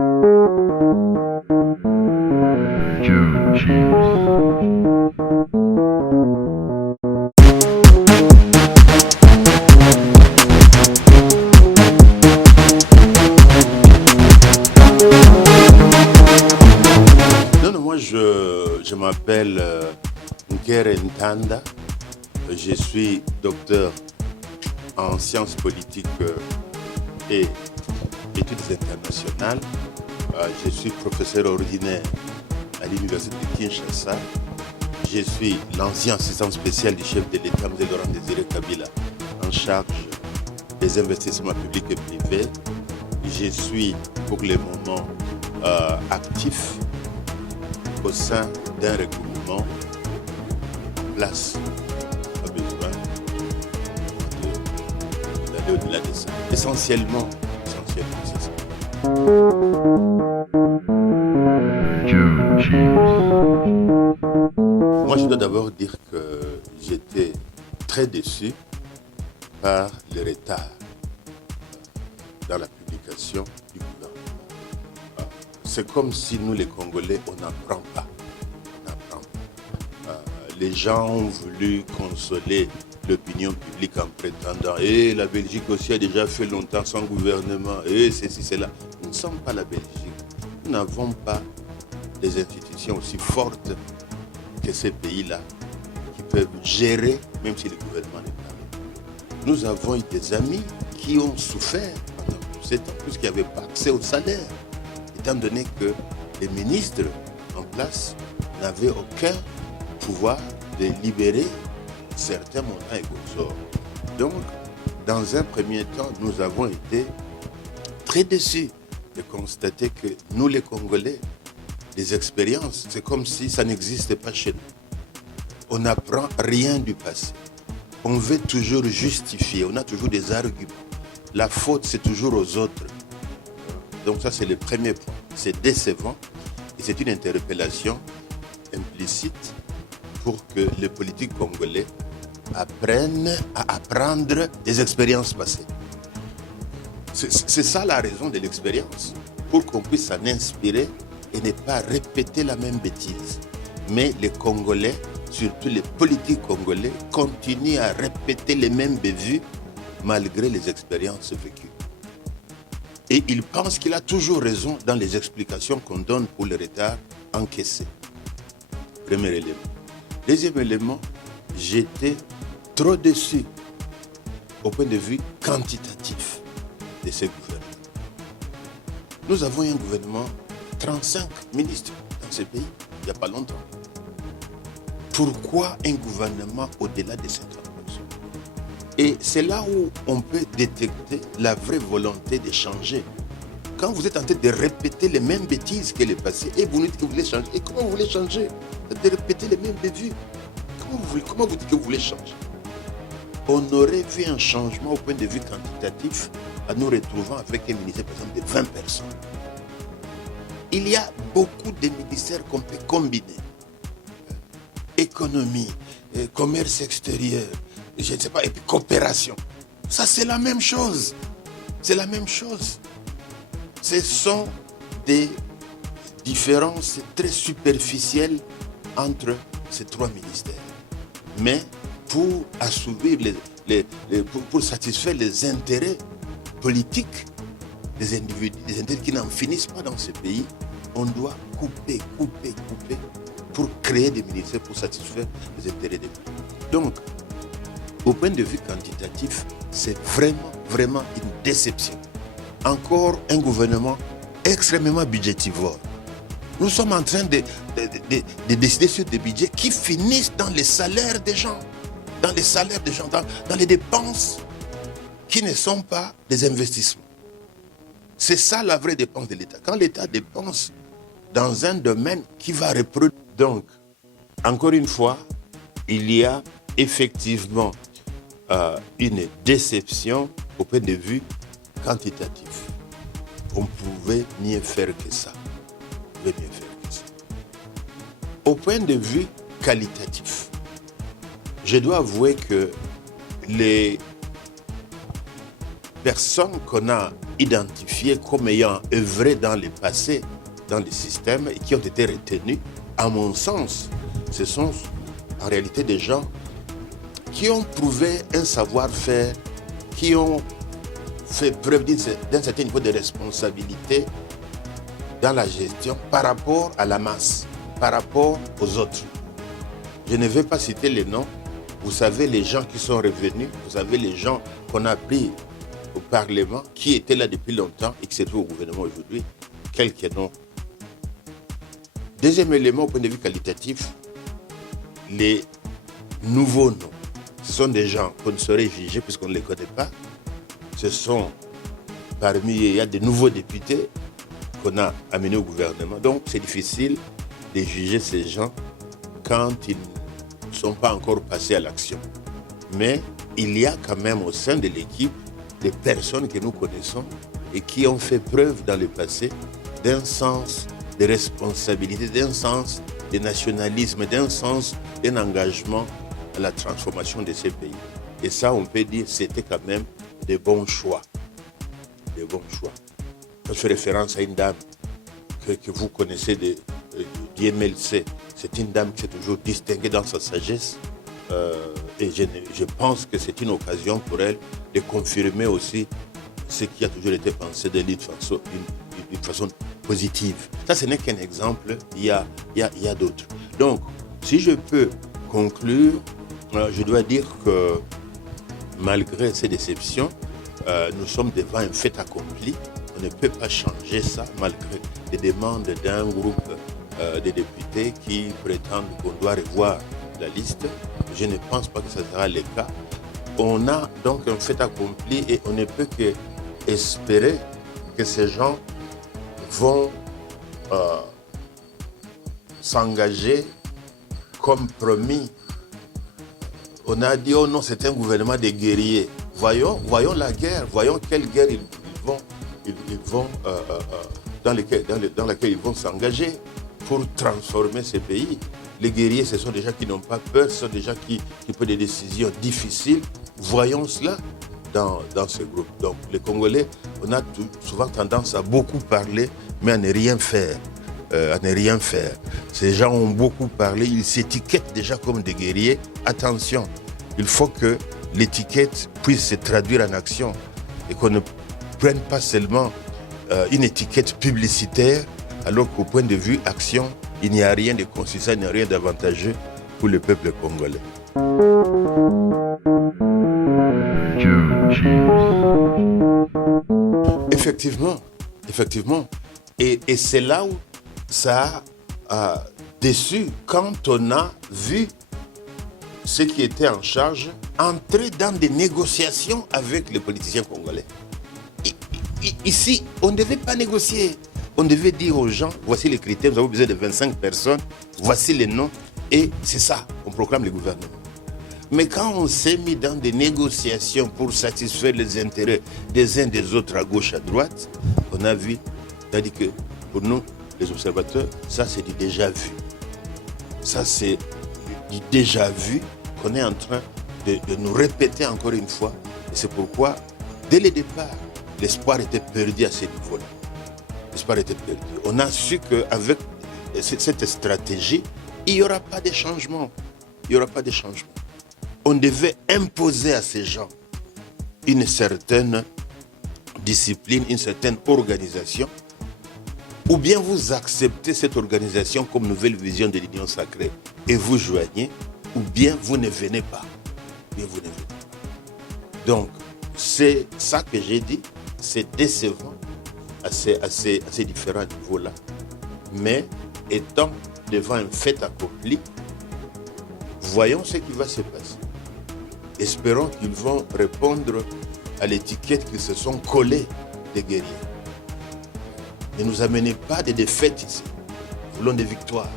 Non, non, moi je m'appelle Nkere Ntanda. Je suis docteur en sciences politiques et études internationales. Je suis professeur ordinaire à l'université de Kinshasa. Je suis l'ancien assistant spécial du chef de l'État, M. Laurent Désiré Kabila, en charge des investissements publics et privés. Je suis pour le moment actif au sein d'un regroupement en place. Pas besoin d'aller au-delà de ça. Essentiellement, c'est ça. Moi, je dois d'abord dire que j'étais très déçu par le retard dans la publication du gouvernement. C'est comme si nous, les Congolais, on n'apprend pas. Les gens ont voulu consoler l'opinion publique en prétendant « la Belgique aussi a déjà fait longtemps son gouvernement, ceci, cela ». Nous ne sommes pas la Belgique. Nous n'avons pas des institutions aussi fortes que ces pays-là qui peuvent gérer, même si le gouvernement n'est pas là. Nous avons eu des amis qui ont souffert pendant tous ces temps, puisqu'il n'y avait pas accès au salaire, étant donné que les ministres en place n'avaient aucun pouvoir de libérer certains montants et consorts. Donc, dans un premier temps, nous avons été très déçus de constater que nous, les Congolais, les expériences, c'est comme si ça n'existait pas chez nous. On n'apprend rien du passé. On veut toujours justifier, on a toujours des arguments. La faute, c'est toujours aux autres. Donc ça, c'est le premier point. C'est décevant et c'est une interpellation implicite pour que les politiques congolais apprennent à apprendre des expériences passées. C'est ça la raison de l'expérience, pour qu'on puisse s'en inspirer et ne pas répéter la même bêtise. Mais les Congolais, surtout les politiques congolais, continuent à répéter les mêmes bévues malgré les expériences vécues. Et ils pensent qu'il a toujours raison dans les explications qu'on donne pour le retard encaissé. Premier élément. Deuxième élément, j'étais trop déçu au point de vue quantitatif de ce gouvernement. Nous avons un gouvernement, 35 ministres dans ce pays, il n'y a pas longtemps. Pourquoi un gouvernement au-delà de 50%? Et c'est là où on peut détecter la vraie volonté de changer. Quand vous êtes en train de répéter les mêmes bêtises que le passé, et vous nous dites que vous voulez changer, et comment vous voulez changer? De répéter les mêmes bévues. Comment vous dites que vous voulez changer? On aurait vu un changement au point de vue quantitatif en nous retrouvant avec un ministère, par exemple, de 20 personnes. Il y a beaucoup de ministères qu'on peut combiner. Économie, commerce extérieur, je ne sais pas, et puis coopération. Ça, c'est la même chose. C'est la même chose. Ce sont des différences très superficielles entre ces trois ministères. Mais pour assouvir pour satisfaire les intérêts politiques des individus, des intérêts qui n'en finissent pas dans ce pays, on doit couper pour créer des ministères pour satisfaire les intérêts des pays. Donc, au point de vue quantitatif, c'est vraiment une déception. Encore un gouvernement extrêmement budgétivore. Nous sommes en train de décider sur des budgets qui finissent dans les salaires des gens, dans les dépenses qui ne sont pas des investissements. C'est ça la vraie dépense de l'État. Quand l'État dépense dans un domaine qui va reproduire. Donc, encore une fois, il y a effectivement une déception au point de vue quantitatif. On pouvait mieux faire que ça. Au point de vue qualitatif, je dois avouer que les personnes qu'on a identifiés comme ayant œuvré dans le passé, dans le système, et qui ont été retenus, à mon sens, ce sont en réalité des gens qui ont prouvé un savoir-faire, qui ont fait preuve d'un certain niveau de responsabilité dans la gestion par rapport à la masse, par rapport aux autres. Je ne vais pas citer les noms. Vous savez les gens qui sont revenus, vous savez les gens qu'on a pris au Parlement, qui étaient là depuis longtemps et qui se trouvent au gouvernement aujourd'hui, quelques noms. Deuxième élément au point de vue qualitatif, les nouveaux noms. Ce sont des gens qu'on ne saurait juger puisqu'on ne les connaît pas. Ce sont parmi, il y a des nouveaux députés qu'on a amenés au gouvernement. Donc c'est difficile de juger ces gens quand ils ne sont pas encore passés à l'action. Mais il y a quand même au sein de l'équipe des personnes que nous connaissons et qui ont fait preuve dans le passé d'un sens de responsabilité, d'un sens de nationalisme, d'un sens d'un engagement à la transformation de ces pays. Et ça, on peut dire, c'était quand même des bons choix. Des bons choix. Je fais référence à une dame que vous connaissez du MLC. C'est une dame qui s'est toujours distinguée dans sa sagesse. Et je pense que c'est une occasion pour elle de confirmer aussi ce qui a toujours été pensé de d'une façon positive. Ça, ce n'est qu'un exemple, il y a d'autres. Donc, si je peux conclure, je dois dire que malgré ces déceptions, nous sommes devant un fait accompli. On ne peut pas changer ça malgré les demandes d'un groupe de députés qui prétendent qu'on doit revoir la liste. Je ne pense pas que ça sera le cas. On a donc un fait accompli et on ne peut que espérer que ces gens vont s'engager comme promis. On a dit, oh non, c'est un gouvernement de guerriers. Voyons la guerre, voyons quelle guerre dans laquelle ils vont s'engager pour transformer ces pays. Les guerriers, ce sont des gens qui n'ont pas peur, ce sont des gens qui prennent des décisions difficiles. Voyons cela dans ce groupe. Donc, les Congolais, on a souvent tendance à beaucoup parler, mais à ne rien faire. Ces gens ont beaucoup parlé, ils s'étiquettent déjà comme des guerriers. Attention, il faut que l'étiquette puisse se traduire en action et qu'on ne prenne pas seulement une étiquette publicitaire, alors qu'au point de vue action, il n'y a rien de consistant, il n'y a rien d'avantageux pour le peuple congolais. Effectivement. Et c'est là où ça a déçu quand on a vu ceux qui étaient en charge entrer dans des négociations avec les politiciens congolais. Ici, on ne devait pas négocier. On devait dire aux gens, voici les critères, nous avons besoin de 25 personnes, voici les noms, et c'est ça, on proclame le gouvernement. Mais quand on s'est mis dans des négociations pour satisfaire les intérêts des uns des autres à gauche, à droite, on a vu, c'est-à-dire que pour nous, les observateurs, ça c'est du déjà vu. Ça c'est du déjà vu qu'on est en train de nous répéter encore une fois. Et c'est pourquoi, dès le départ, l'espoir était perdu à ce niveau-là. L'espoir était perdu. On a su qu'avec cette stratégie, il n'y aura pas de changement. Il n'y aura pas de changement. On devait imposer à ces gens une certaine discipline, une certaine organisation, ou bien vous acceptez cette organisation comme nouvelle vision de l'Union sacrée et vous joignez, ou bien vous ne venez pas. Donc, c'est ça que j'ai dit, c'est décevant à ces différents niveaux-là. Mais étant devant un fait accompli, voyons ce qui va se passer. Espérons qu'ils vont répondre à l'étiquette qu'ils se sont collés des guerriers. Ne nous amenez pas des défaites ici. Nous voulons des victoires.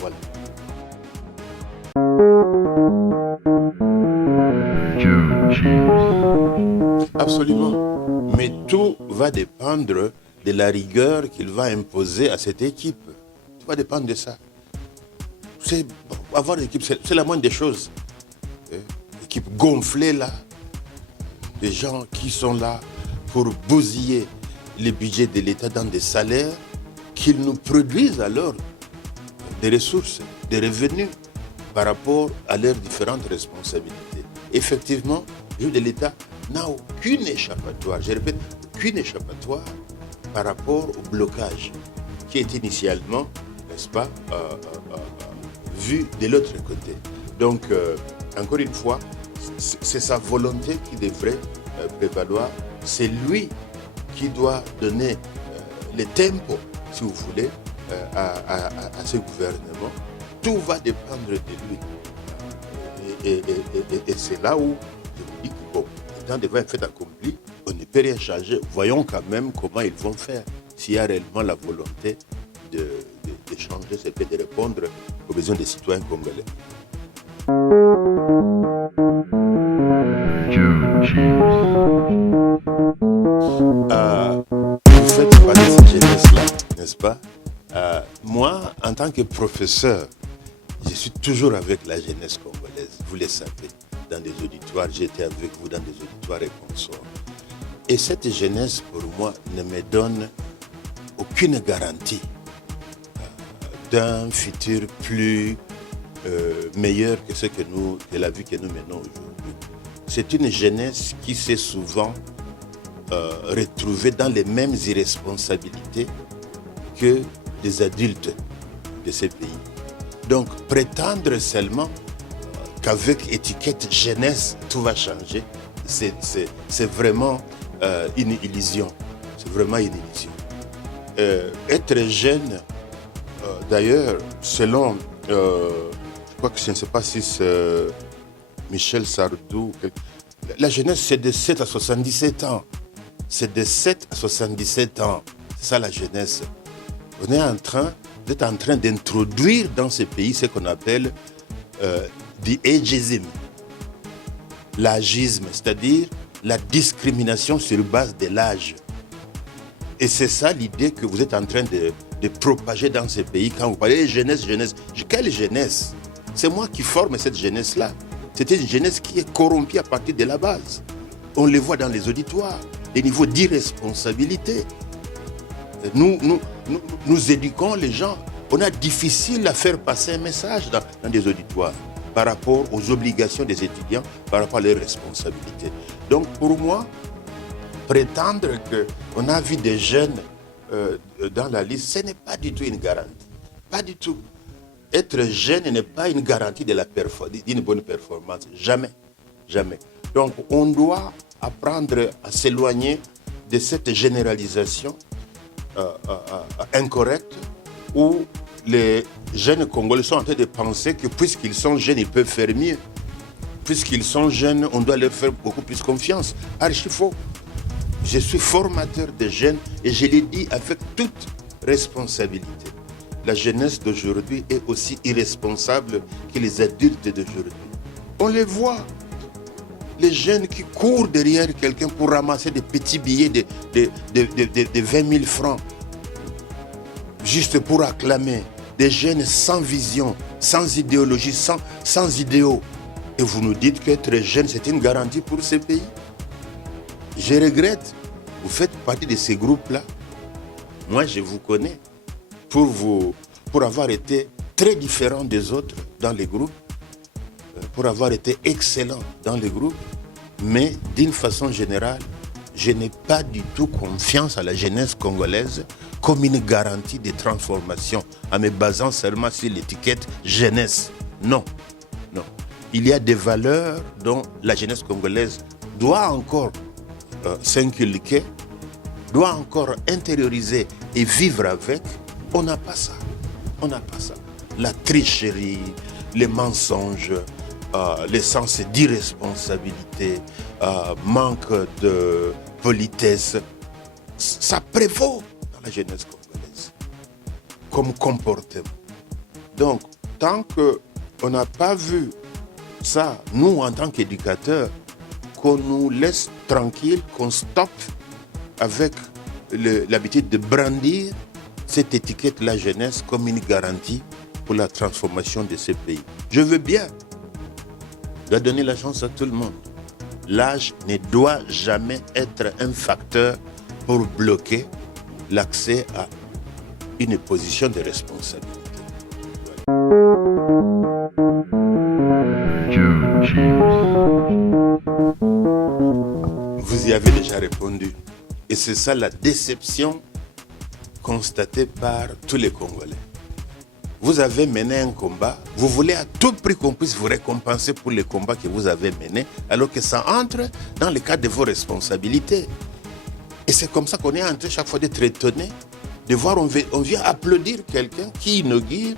Voilà. Absolument. Mais tout va dépendre de la rigueur qu'il va imposer à cette équipe. Tout va dépendre de ça. Avoir une équipe, c'est la moindre des choses. Équipe gonflée là, des gens qui sont là pour bousiller le budget de l'État dans des salaires, qu'ils nous produisent alors des ressources, des revenus par rapport à leurs différentes responsabilités. Effectivement, le budget de l'État n'a aucune échappatoire, je répète, aucune échappatoire par rapport au blocage qui est initialement, n'est-ce pas, vu de l'autre côté. Donc, encore une fois, c'est sa volonté qui devrait prévaloir. C'est lui qui doit donner le tempo, si vous voulez, à ce gouvernement. Tout va dépendre de lui. Et c'est là où je vous dis que, bon, étant devant un fait accompli, on ne peut rien changer. Voyons quand même comment ils vont faire. S'il y a réellement la volonté de changer, c'est peut-être de répondre aux besoins des citoyens congolais. Vous faites partie de cette jeunesse-là, n'est-ce pas? Moi, en tant que professeur, je suis toujours avec la jeunesse congolaise, vous le savez, dans des auditoires, j'étais avec vous dans des auditoires et consorts. Et cette jeunesse, pour moi, ne me donne aucune garantie d'un futur plus meilleur que que la vie que nous menons aujourd'hui. C'est une jeunesse qui s'est souvent retrouvée dans les mêmes irresponsabilités que les adultes de ces pays. Donc, prétendre seulement qu'avec étiquette jeunesse, tout va changer, c'est vraiment une illusion. C'est vraiment une illusion. Être jeune, d'ailleurs, selon, je crois que je ne sais pas si c'est Michel Sardou, la jeunesse, c'est de 7 à 77 ans. C'est de 7 à 77 ans. C'est ça la jeunesse. Vous êtes en train d'introduire dans ces pays ce qu'on appelle the ageism, l'agisme, c'est-à-dire la discrimination sur base de l'âge. Et c'est ça l'idée que vous êtes en train de propager dans ces pays quand vous parlez de jeunesse, jeunesse. Quelle jeunesse? C'est moi qui forme cette jeunesse-là. C'est une jeunesse qui est corrompue à partir de la base. On les voit dans les auditoires, les niveaux d'irresponsabilité. Nous éduquons les gens. On a difficile à faire passer un message dans des auditoires par rapport aux obligations des étudiants, par rapport à leurs responsabilités. Donc pour moi, prétendre qu'on a vu des jeunes dans la liste, ce n'est pas du tout une garantie. Pas du tout. Être jeune n'est pas une garantie d'une bonne performance. Jamais. Jamais. Donc on doit apprendre à s'éloigner de cette généralisation incorrecte où les jeunes Congolais sont en train de penser que puisqu'ils sont jeunes, ils peuvent faire mieux. Puisqu'ils sont jeunes, on doit leur faire beaucoup plus confiance. Archi faux. Je suis formateur de jeunes et je l'ai dit avec toute responsabilité. La jeunesse d'aujourd'hui est aussi irresponsable que les adultes d'aujourd'hui. On les voit. Les jeunes qui courent derrière quelqu'un pour ramasser des petits billets de 20 000 francs, juste pour acclamer. Des jeunes sans vision, sans idéologie, sans idéaux. Et vous nous dites qu'être jeune, c'est une garantie pour ces pays. Je regrette. Vous faites partie de ces groupes-là. Moi, je vous connais pour avoir été très différent des autres dans les groupes, pour avoir été excellent dans les groupes, mais d'une façon générale, je n'ai pas du tout confiance à la jeunesse congolaise comme une garantie de transformation en me basant seulement sur l'étiquette jeunesse. Non, non. Il y a des valeurs dont la jeunesse congolaise doit encore s'inculquer, doit encore intérioriser et vivre avec. On n'a pas ça. On n'a pas ça. La tricherie, les mensonges, le sens d'irresponsabilité, manque de politesse, ça prévaut dans la jeunesse congolaise comme comportement. Donc, tant qu'on n'a pas vu ça, nous, en tant qu'éducateurs, qu'on nous laisse tranquille, qu'on stoppe avec l'habitude de brandir cette étiquette la jeunesse comme une garantie pour la transformation de ces pays. Je veux bien. Je dois donner la chance à tout le monde. l'âge ne doit jamais être un facteur pour bloquer l'accès à une position de responsabilité. Vous y avez déjà répondu. Et c'est ça la déception constatée par tous les Congolais. Vous avez mené un combat, vous voulez à tout prix qu'on puisse vous récompenser pour les combats que vous avez menés, alors que ça entre dans le cadre de vos responsabilités. Et c'est comme ça qu'on est en train chaque fois d'être étonné, de voir on vient applaudir quelqu'un qui inaugure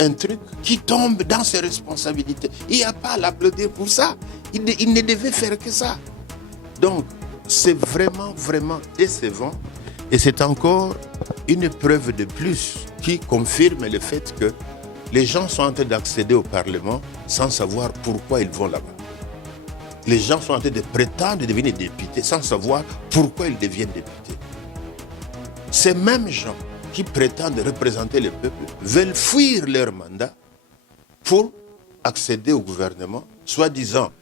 un truc qui tombe dans ses responsabilités. Il n'y a pas à l'applaudir pour ça. Il ne devait faire que ça. Donc, c'est vraiment, vraiment décevant. Et c'est encore une preuve de plus qui confirme le fait que les gens sont en train d'accéder au Parlement sans savoir pourquoi ils vont là-bas. Les gens sont en train de prétendre devenir députés sans savoir pourquoi ils deviennent députés. Ces mêmes gens qui prétendent représenter le peuple veulent fuir leur mandat pour accéder au gouvernement, soi-disant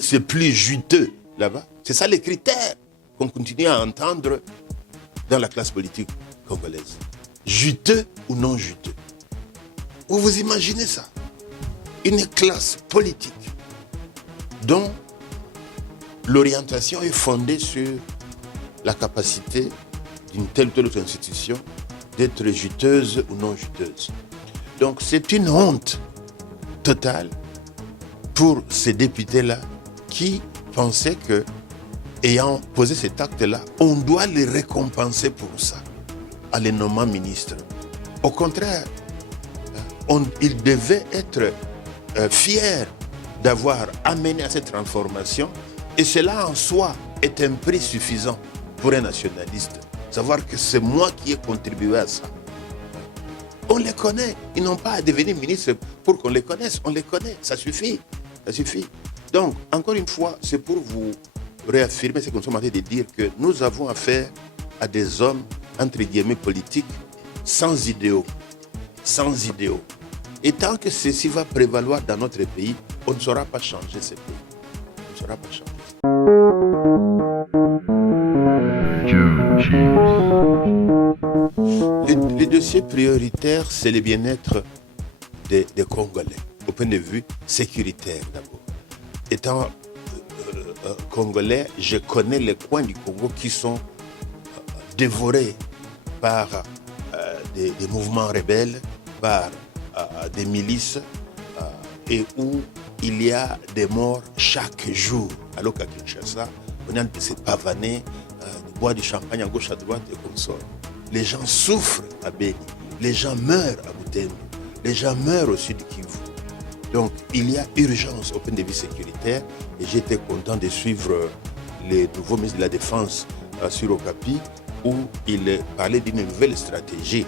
c'est plus juteux là-bas. C'est ça les critères qu'on continue à entendre dans la classe politique congolaise. Juteux ou non juteux. Vous imaginez ça? Une classe politique dont l'orientation est fondée sur la capacité d'une telle ou telle autre institution d'être juteuse ou non juteuse. Donc c'est une honte totale pour ces députés-là qui pensaient que, ayant posé cet acte-là, on doit les récompenser pour ça, en les nommant ministres. Au contraire, ils devaient être fiers d'avoir amené à cette transformation, et cela en soi est un prix suffisant pour un nationaliste. Savoir que c'est moi qui ai contribué à ça. On les connaît. Ils n'ont pas à devenir ministres pour qu'on les connaisse. On les connaît. Ça suffit. Ça suffit. Donc, encore une fois, c'est pour vous réaffirmer ce que nous sommes en train de dire, que nous avons affaire à des hommes, entre guillemets, politiques, sans idéaux. Sans idéaux. Et tant que ceci va prévaloir dans notre pays, on ne saura pas changer ce pays. On ne saura pas changer. Le dossier prioritaire, c'est le bien-être des Congolais, au point de vue sécuritaire d'abord. Étant Congolais, je connais les coins du Congo qui sont dévorés par des mouvements rebelles, par des milices, et où il y a des morts chaque jour. Alors qu'à Kinshasa, on a ces pavanés, boit du champagne à gauche, à droite et comme ça. Les gens souffrent à Beni, les gens meurent à Butembo, les gens meurent au sud Kivu. Donc il y a urgence au point de vue sécuritaire, et j'étais content de suivre les nouveaux ministres de la Défense sur Okapi, où il parlait d'une nouvelle stratégie,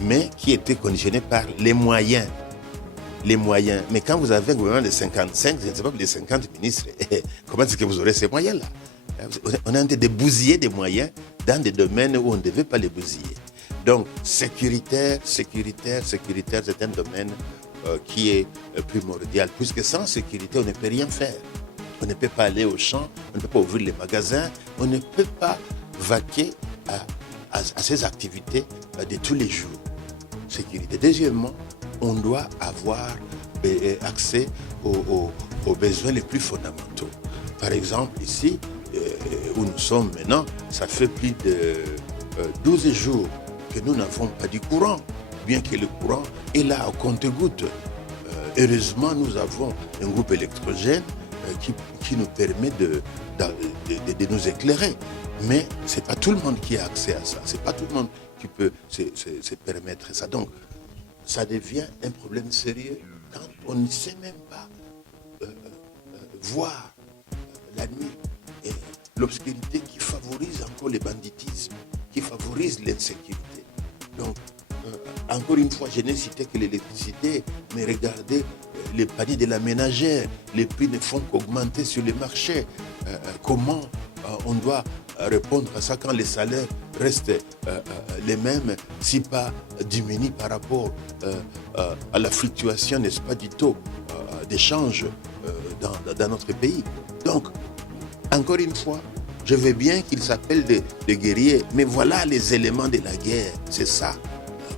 mais qui était conditionnée par les moyens. Les moyens. Mais quand vous avez un gouvernement de 55, je ne sais pas, de 50 ministres, comment est-ce que vous aurez ces moyens-là? On est en train de bousiller des moyens dans des domaines où on ne devait pas les bousiller. Donc, sécuritaire, c'est un domaine qui est primordial, puisque sans sécurité, on ne peut rien faire. On ne peut pas aller au champ, on ne peut pas ouvrir les magasins, on ne peut pas vaquer à ces activités de tous les jours. Sécurité. Deuxièmement, on doit avoir accès aux besoins les plus fondamentaux. Par exemple, ici, où nous sommes maintenant, ça fait plus de 12 jours que nous n'avons pas du courant, bien que le courant est là au compte-gouttes. Heureusement, nous avons un groupe électrogène qui nous permet de nous éclairer. Mais ce n'est pas tout le monde qui a accès à ça. Ce n'est pas tout le monde qui peut se permettre ça. Donc, ça devient un problème sérieux quand on ne sait même pas voir la nuit et l'obscurité qui favorise encore le banditisme, qui favorise l'insécurité. Donc, encore une fois, je n'ai cité que l'électricité, mais regardez les paniers de la ménagère, les prix ne font qu'augmenter sur les marchés. Comment on doit répondre à ça quand les salaires restent les mêmes, si pas diminuent par rapport à la fluctuation, n'est-ce pas, du taux d'échange dans notre pays. Donc, Encore une fois, je veux bien qu'ils s'appellent des guerriers, mais voilà les éléments de la guerre. C'est ça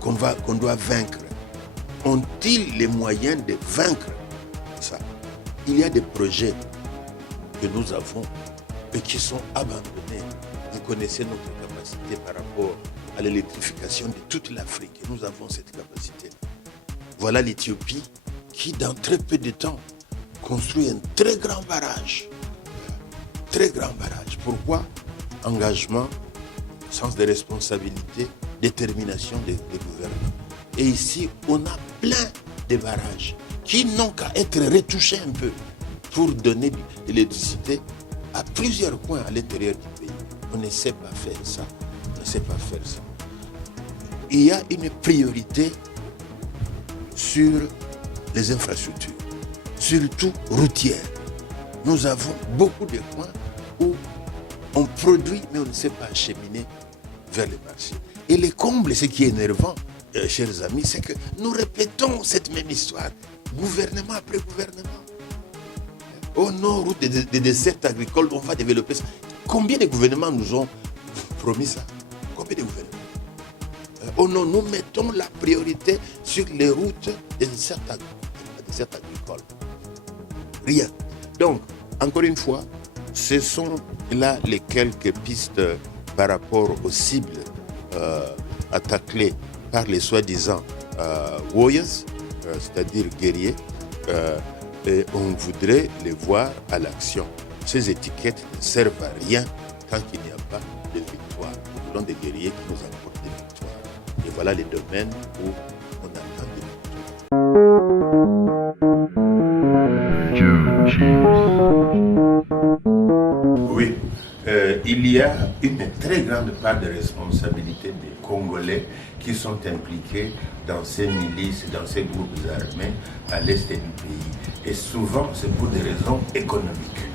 qu'on doit vaincre. Ont-ils les moyens de vaincre ça? Il y a des projets que nous avons et qui sont abandonnés. Vous connaissez notre capacité par rapport à l'électrification de toute l'Afrique. Nous avons cette capacité. Voilà l'Éthiopie qui, dans très peu de temps, construit un très grand barrage. Très grand barrage. Pourquoi? Engagement, sens de responsabilité, détermination des gouvernements. Et ici, on a plein de barrages qui n'ont qu'à être retouchés un peu pour donner de l'électricité à plusieurs points à l'intérieur du pays. On ne sait pas faire ça. On ne sait pas faire ça. Il y a une priorité sur les infrastructures, surtout routières. Nous avons beaucoup de points où on produit, mais on ne sait pas acheminer vers les marchés. Et les combles, ce qui est énervant, chers amis, c'est que nous répétons cette même histoire, gouvernement après gouvernement. Oh non, route des desserts agricoles, on va développer ça. Combien de gouvernements nous ont promis ça? Combien de gouvernements? Oh non, nous mettons la priorité sur les routes des desserts agricoles. Rien. Donc, encore une fois, ce sont là les quelques pistes par rapport aux cibles attaquées par les soi-disant warriors, c'est-à-dire guerriers, et on voudrait les voir à l'action. Ces étiquettes ne servent à rien tant qu'il n'y a pas de victoire. Nous voulons des guerriers qui nous apportent des victoires. Et voilà les domaines où on attend des victoires. Oui, il y a une très grande part de responsabilité des Congolais qui sont impliqués dans ces milices, dans ces groupes armés à l'est du pays. Et souvent, c'est pour des raisons économiques.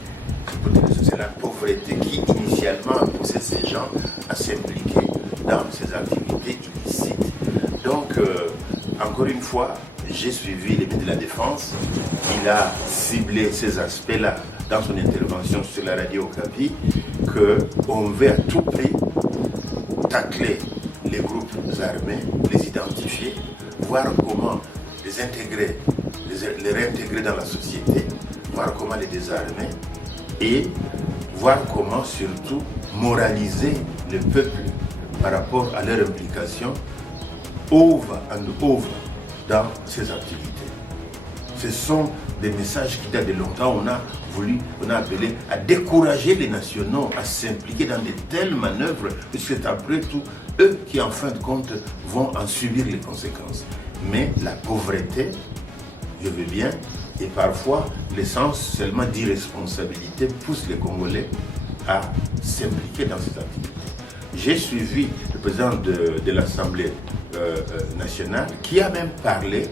C'est la pauvreté qui, initialement, a poussé ces gens à s'impliquer dans ces activités illicites. Donc, encore une fois, j'ai suivi le ministre de la Défense. Il a ciblé ces aspects-là dans son intervention sur la radio Okapi, qu'on veut à tout prix tacler les groupes armés, les identifier, voir comment les intégrer, les réintégrer dans la société, voir comment les désarmer et voir comment surtout moraliser le peuple par rapport à leur implication over dans ces activités. Ce sont des messages qui datent de longtemps. On a appelé à décourager les nationaux à s'impliquer dans de telles manœuvres, puisque c'est après tout eux qui, en fin de compte, vont en subir les conséquences. Mais la pauvreté, je veux bien, et parfois le sens seulement d'irresponsabilité pousse les Congolais à s'impliquer dans ces activités. J'ai suivi le président de l'Assemblée nationale qui a même parlé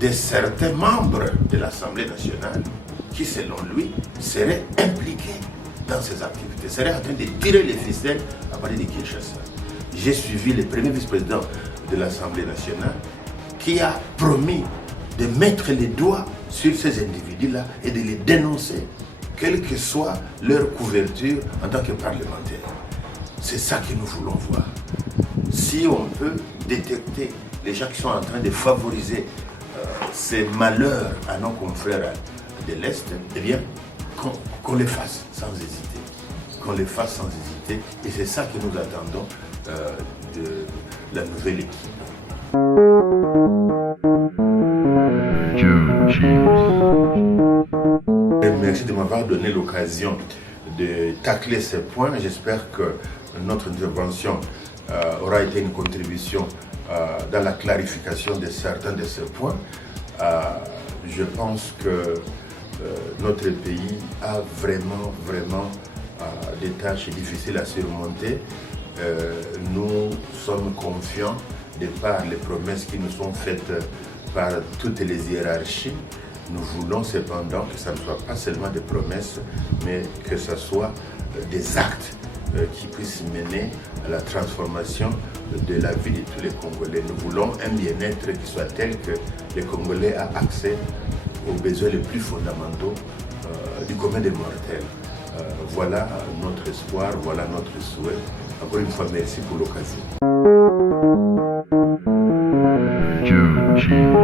de certains membres de l'Assemblée nationale qui, selon lui, seraient impliqués dans ces activités, seraient en train de tirer les ficelles à partir de Kinshasa. J'ai suivi le premier vice-président de l'Assemblée nationale qui a promis de mettre les doigts sur ces individus-là et de les dénoncer, quelle que soit leur couverture en tant que parlementaire. C'est ça que nous voulons voir. Si on peut détecter les gens qui sont en train de favoriser ces malheurs à nos confrères de l'Est, eh bien, qu'on les fasse sans hésiter. Qu'on les fasse sans hésiter. Et c'est ça que nous attendons de la nouvelle équipe. Merci de m'avoir donné l'occasion de tacler ces points. J'espère que notre intervention aura été une contribution dans la clarification de certains de ces points. Je pense que notre pays a vraiment des tâches difficiles à surmonter. Nous sommes confiants de par les promesses qui nous sont faites par toutes les hiérarchies. Nous voulons cependant que ça ne soit pas seulement des promesses, mais que ce soit des actes qui puissent mener à la transformation de la vie de tous les Congolais. Nous voulons un bien-être qui soit tel que les Congolais aient accès aux besoins les plus fondamentaux du commun des mortels. Voilà notre espoir, voilà notre souhait. Encore une fois, merci pour l'occasion. Joe Cheese.